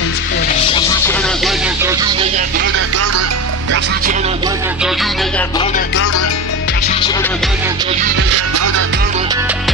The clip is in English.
transporting. Watch me turn around, girl, you know I'm better than it. Watch me turn around, girl, you know I'm better than it. Watch me turn around, girl, you know I'm better than it.